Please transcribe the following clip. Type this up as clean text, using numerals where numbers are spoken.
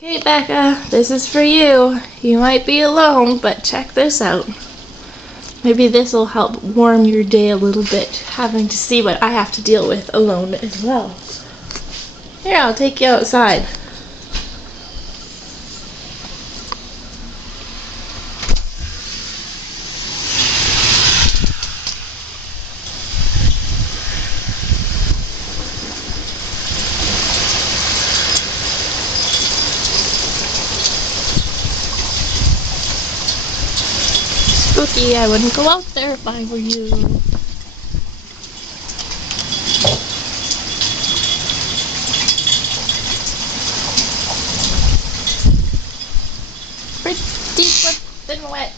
Okay, Becca, this is for you. You might be alone, but check this out. Maybe this will help warm your day a little bit, having to see what I have to deal with alone as well. Here, I'll take you outside. Spooky, I wouldn't go out there if I were you. Pretty slip and wet.